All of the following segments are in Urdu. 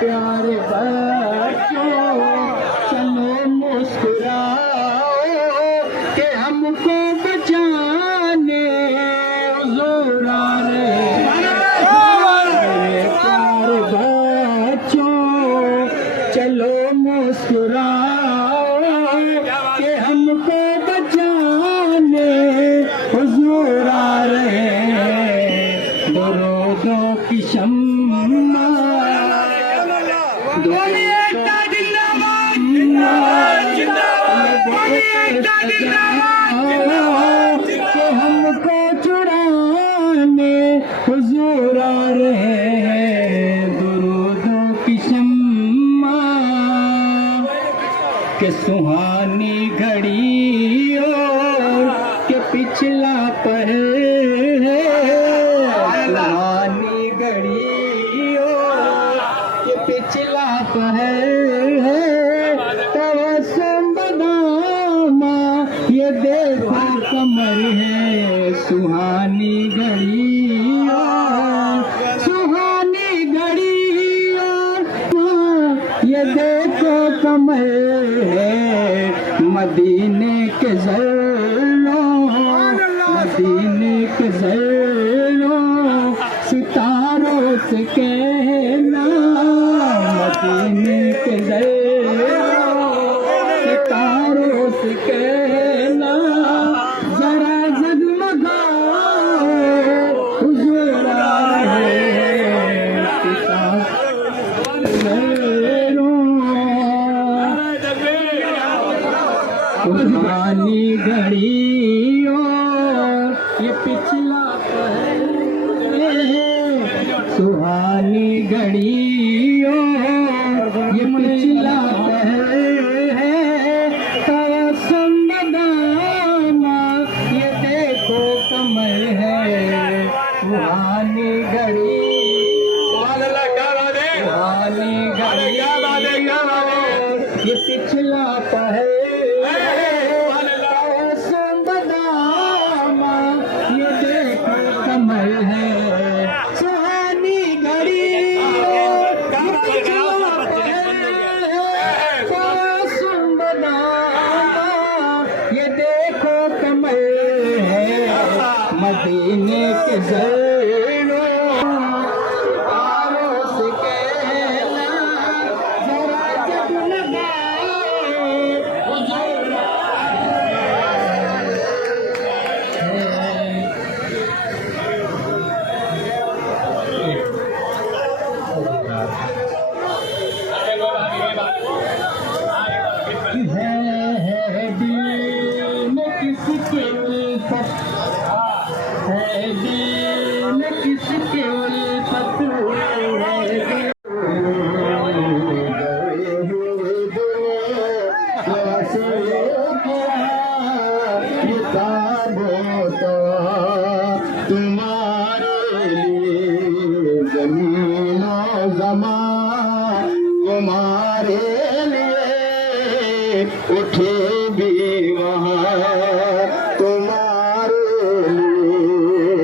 پیارے بچوں چلو مسکراؤ کہ ہم کو بچانے حضور آ رہے ہیں۔ پیارے بچوں چلو مسکراؤ کہ ہم کو بچانے حضور آ رہے ہیں۔ درودوں کی شمع ہم کو چڑانے حضور آ رہے ہیں۔ درودوں کی شمع کہ سہانی گھڑی کہ پچھلا پہر ہے، سہانی گھڑی کہ پچھلا پہر ہے، یہ دیکھو کمر ہے سہانی گھڑی، سہانی گھڑی یہ دیکھو کمر ہے۔ مدینے کے زروں، مدینے کے زروں ستاروں سے کہنا، مدینے کے زروں ستاروں سے کہنا ذرا جگمگاؤ حضور آئے سہانی گھڑی یہ پچھلا پہر ہے، سہانی گھڑی یہ پچھلا پہر ہے، یہ دیکھو کمر ہے سہانی گھڑی، سہانی گھڑی یہ پچھلا پہر یہ دیکھو کمر ہے سہانی گھڑی یہ دیکھو کمر ہے۔ مدینے کے زروں ستاروں سے کہنا ذرا جگمگاؤ حضور ہے دل میں کس کے الفت، ہے دل میں کس کے الفت ہے تمہارے لیے زمین و زمان، تمہارے لیے اٹھے بھی وہاں، تمہارے لیے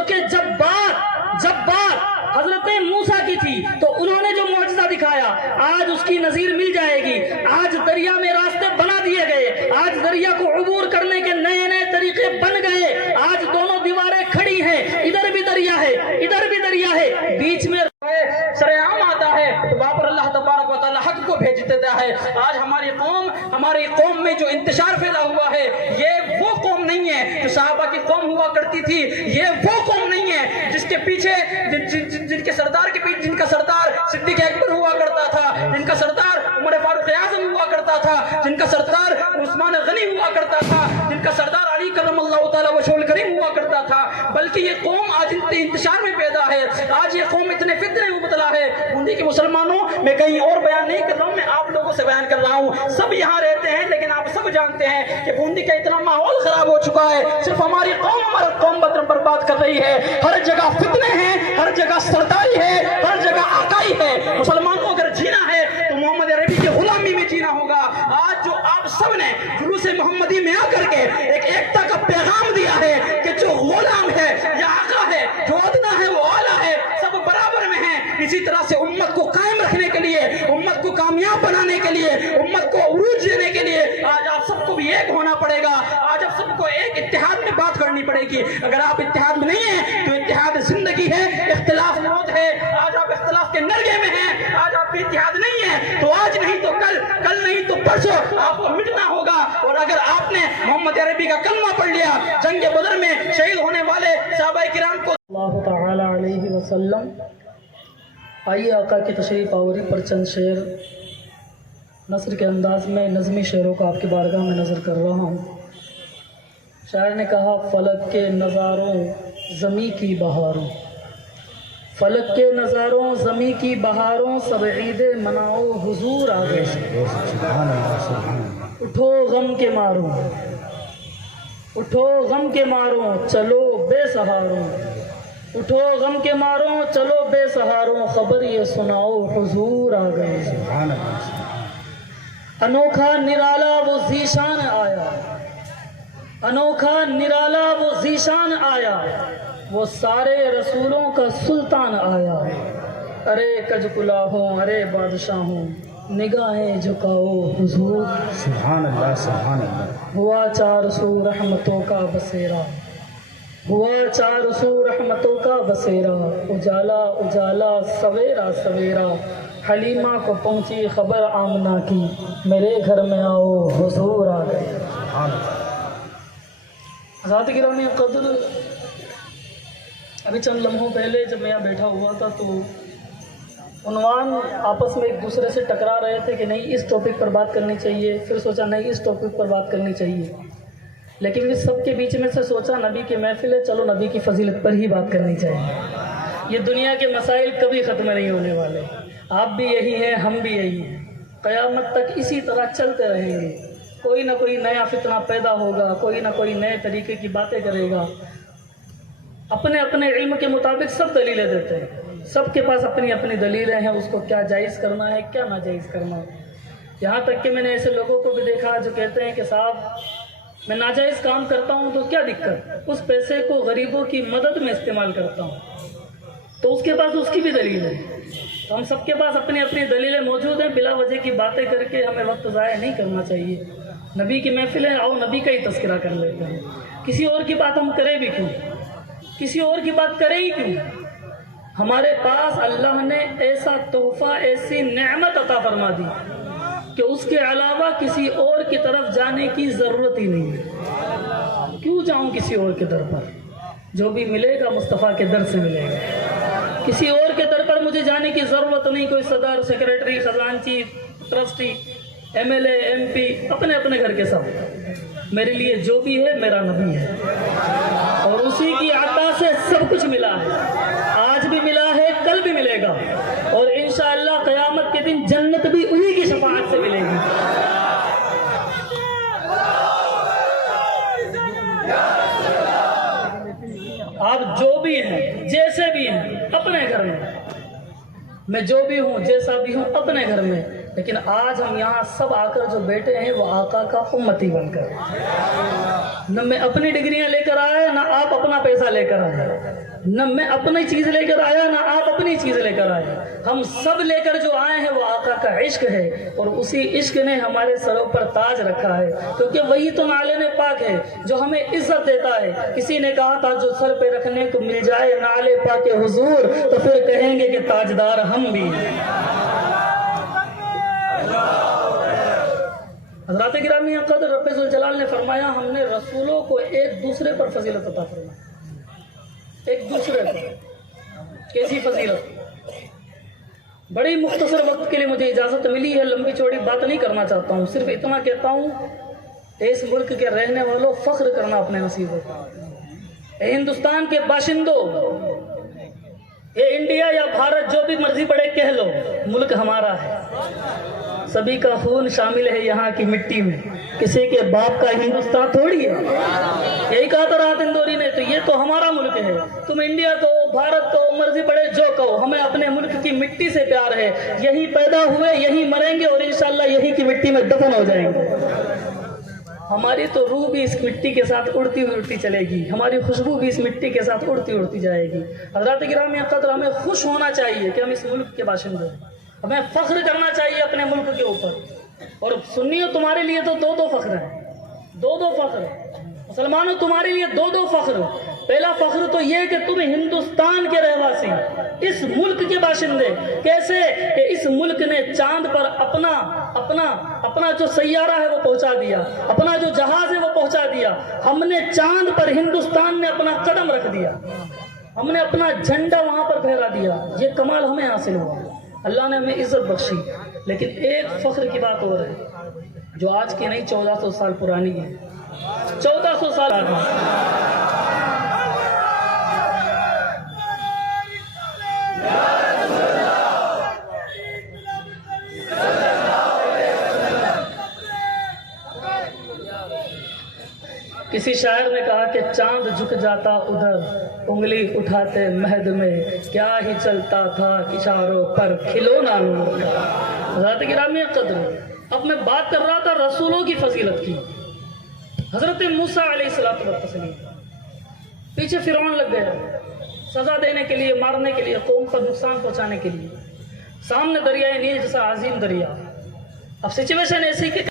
جو کہ جب بات حضرت موسیٰ کی تھی تو انہوں نے جو معجزہ دکھایا، آج اس کی نظیر مل جائے گی۔ آج دریا میں راستے بنا دیے گئے، آج دریا کو عبور کرنے کے نئے نئے طریقے بن گئے، آج دونوں دیواریں کھڑی ہیں، ادھر بھی دریا ہے ادھر بھی دریا ہے، بیچ میں سرعام آتا ہے تو وہاں پر اللہ تبارک و تعالی حق کو بھیج دیتا ہے۔ آج ہماری قوم میں جو انتشار پھیلا ہوا ہے، یہ وہ قوم نہیں ہے جو صحابہ کی قوم ہوا کرتی تھی، یہ وہ قوم نہیں ہے جس کے پیچھے جن کے سردار کے پیچھے جن کا سردار صدیق اکبر ہوا کرتا تھا، جن کا سردار عمر فاروق اعظم ہوا کرتا تھا، جن کا سردار عثمان غنی ہوا کرتا تھا، جن کا سردار علی کرم اللہ تعالی وجہہ الکریم ہوا کرتا تھا، بلکہ یہ قوم آج انتشار میں پیدا ہے۔ آج یہ قوم اتنے فتنے مبتلا ہے۔ بوندی کے مسلمانوں، میں کہیں اور بیان نہیں کر رہا ہوں، میں آپ لوگوں سے بیان کر رہا ہوں۔ سب یہاں رہتے ہیں لیکن آپ سب جانتے ہیں کہ بوندی کا اتنا ماحول خراب ہو چکا ہے، صرف ہماری قوم برباد کر رہی ہے۔ ہر جگہ فتنے ہیں، ہر جگہ سرداری ہے، ہر جگہ آقائی ہے۔ مسلمانوں کو اگر جینا ہے تو محمد عربی کی غلامی میں جینا ہوگا۔ آج جو آپ سب نے جلوس محمدی میں آ کر کے ایک ایکتا کا پیغام دیا ہے کہ جو غلام ہے یا آقا ہے، جو ادنا ہے وہ اعلیٰ ہے، سب برابر میں ہیں۔ اسی طرح سے امت کو قائم رکھنے کے لیے، امت کو کامیاب بنانے کے لیے، امت کو عروج دینے کے لیے آج آپ سب کو بھی ایک ہونا پڑے گا۔ آج آپ سب کو ایک اتحاد میں بات کرنی پڑے گی۔ اگر آپ اتحاد میں نہیں ہیں تو اتحاد زندگی ہے، اختلاف موت ہے۔ آج آپ اختلاف کے نرگے میں ہیں، آج آپ کے اتحاد نہیں ہے تو آج نہیں تو کل نہیں تو پرسوں آپ کو مٹنا ہوگا۔ اور اگر آپ نے محمد عربی کا کلمہ پڑھ لیا، جنگ بدر میں شہید ہونے والے صحابہ کرام کو اللہ تعالی علیہ وسلم، آئیے آقا کی تشریف آوری پر چند شعر نثر کے انداز میں نظمی شعروں کو آپ کی بارگاہ میں نظر کر رہا ہوں۔ شاعر نے کہا، فلک کے نظاروں زمیں کی بہاروں، فلک کے نظاروں زمیں کی بہاروں، سب عید مناؤ حضور آ گئے، اٹھو غم کے ماروں، اٹھو غم کے ماروں چلو بے سہاروں، اٹھو غم کے ماروں چلو بے سہاروں، خبر یہ سناؤ حضور آ گئے۔ انوکھا نرالا وہ ذیشان آیا، انوکھا نرالا وہ ذیشان آیا، وہ سارے رسولوں کا سلطان آیا، ارے کج کلاہوں ارے بادشاہوں، نگاہیں جھکاؤ حضور۔ سبحان اللہ سبحان اللہ۔ ہوا چار سو رحمتوں کا بسیرا، ہوا چار سو رحمتوں کا بسیرا، اجالا اجالا سویرا سویرا، حلیمہ کو پہنچی خبر آمنہ کی، میرے گھر میں آؤ حضور آ گئے۔ حضرات گرامی قدر، ابھی چند لمحوں پہلے جب میں یہاں بیٹھا ہوا تھا تو عنوان آپس میں ایک دوسرے سے ٹکرا رہے تھے کہ نہیں اس ٹاپک پر بات کرنی چاہیے، پھر سوچا نہیں اس ٹاپک پر بات کرنی چاہیے، لیکن اس سب کے بیچ میں سے سوچا نبی کی محفل ہے، چلو نبی کی فضیلت پر ہی بات کرنی چاہیے۔ یہ دنیا کے مسائل کبھی ختم نہیں ہونے والے، آپ بھی یہی ہیں ہم بھی یہی ہیں، قیامت تک اسی طرح چلتے رہیں گے۔ کوئی نہ کوئی نیا فتنہ پیدا ہوگا، کوئی نہ کوئی نئے طریقے کی باتیں کرے گا۔ اپنے اپنے علم کے مطابق سب دلیلیں دیتے ہیں، سب کے پاس اپنی اپنی دلیلیں ہیں، اس کو کیا جائز کرنا ہے کیا ناجائز کرنا ہے۔ یہاں تک کہ میں نے ایسے لوگوں کو بھی دیکھا جو کہتے ہیں کہ صاحب میں ناجائز کام کرتا ہوں تو کیا دقت، اس پیسے کو غریبوں کی مدد میں استعمال کرتا ہوں، تو اس کے پاس اس کی بھی دلیل ہے۔ تو ہم سب کے پاس اپنی اپنی دلیلیں موجود ہیں، بلا وجہ کی باتیں کر کے ہمیں وقت ضائع نہیں کرنا چاہیے۔ نبی کی محفل ہے، آؤ نبی کا ہی تذکرہ کر لیتے ہیں، کسی اور کی بات ہم کریں بھی کیوں، کسی اور کی بات کریں ہی کیوں۔ ہمارے پاس اللہ نے ایسا تحفہ، ایسی نعمت عطا فرما دی کہ اس کے علاوہ کسی اور کی طرف جانے کی ضرورت ہی نہیں ہے۔ کیوں جاؤں کسی اور کے در پر؟ جو بھی ملے گا مصطفیٰ کے در سے ملے گا، کسی اور کے در پر مجھے جانے کی ضرورت نہیں۔ کوئی صدر، سیکریٹری، خزانچی، trustee, M L A, M P, اپنے اپنے گھر کے سب، میرے لیے جو بھی ہے میرا نبی ہے، اور اسی کی عطا سے سب کچھ ملا ہے، آج بھی ملا ہے، کل بھی ملے گا، اور انشاءاللہ قیامت کے دن جنت بھی انہی کی شفاعت سے ملے گی۔ آپ جو بھی ہیں، جیسے بھی ہیں، اپنے گھر میں، میں جو بھی ہوں، جیسا بھی ہوں، اپنے گھر میں لیکن آج ہم یہاں سب آ کر جو بیٹھے ہیں وہ آقا کا امتی بن کر، نہ میں اپنی ڈگریاں لے کر آیا نہ آپ اپنا پیسہ لے کر آیا، نہ میں اپنی چیز لے کر آیا نہ آپ اپنی چیز لے کر آئے، ہم سب لے کر جو آئے ہیں وہ آقا کا عشق ہے، اور اسی عشق نے ہمارے سروں پر تاج رکھا ہے، کیونکہ وہی تو نعلین پاک ہے جو ہمیں عزت دیتا ہے۔ کسی نے کہا تھا جو سر پہ رکھنے کو مل جائے نعل پاک حضور تو پھر کہیں گے کہ تاجدار ہم بھی ہیں۔ حضرات گرامی قدر رب ذوالجلال نے فرمایا ہم نے رسولوں کو ایک دوسرے پر فضیلت عطا فرمائی، ایک دوسرے پر کیسی فضیلت؟ بڑی مختصر وقت کے لیے مجھے اجازت ملی ہے، لمبی چوڑی بات نہیں کرنا چاہتا ہوں، صرف اتنا کہتا ہوں اس ملک کے رہنے والوں فخر کرنا اپنے نصیبوں پر۔ اے ہندوستان کے باشندوں، یہ انڈیا یا بھارت جو بھی مرضی پڑے کہہ لو، ملک ہمارا ہے، سبھی کا خون شامل ہے یہاں کی مٹی میں، کسی کے باپ کا ہندوستان تھوڑی ہے۔ یہی کہا تھا رات اندوری نے، تو یہ تو ہمارا ملک ہے، تم انڈیا کہو بھارت کہو مرضی پڑے جو کہو، ہمیں اپنے ملک کی مٹی سے پیار ہے، یہی پیدا ہوئے یہی مریں گے اور انشاءاللہ یہی کی مٹی میں دفن ہو جائیں گے۔ ہماری تو روح بھی اس مٹی کے ساتھ اڑتی چلے گی، ہماری خوشبو بھی اس مٹی کے ساتھ اڑتی جائے گی۔ حضرات گرامی قدر ہمیں خوش ہونا چاہیے کہ ہم اس ملک کے باشندے ہیں، ہمیں فخر کرنا چاہیے اپنے ملک کے اوپر۔ اور سنیو تمہارے لیے تو دو فخر ہیں، دو فخر ہیں، مسلمانوں تمہارے لیے دو فخر۔ پہلا فخر تو یہ کہ تم ہندوستان کے رہواسی، اس ملک کے باشندے، کیسے کہ اس ملک نے چاند پر اپنا جو سیارہ ہے وہ پہنچا دیا، اپنا جو جہاز ہے وہ پہنچا دیا، ہم نے چاند پر ہندوستان نے اپنا قدم رکھ دیا، ہم نے اپنا جھنڈا وہاں پر پھہرا دیا، یہ کمال ہمیں حاصل ہوا، اللہ نے ہمیں عزت بخشی۔ لیکن ایک فخر کی بات اور ہے جو آج کی نہیں 1400 سال پرانی ہے، 1400 سال آگے۔ کسی شاعر نے کہا کہ چاند جھک جاتا ادھر انگلی اٹھاتے مہد میں، کیا ہی چلتا تھا اشاروں پر کھلونا نور کا۔ حضرات گرامی قدر، اب میں بات کر رہا تھا رسولوں کی فضیلت کی۔ حضرت موسیٰ علیہ السلام پیچھے فرعون لگ گیا سزا دینے کے لیے، مارنے کے لیے، قوم پر نقصان پہنچانے کے لیے، سامنے دریائے نیل جیسا عظیم دریا۔ اب سچویشن ایسی کہ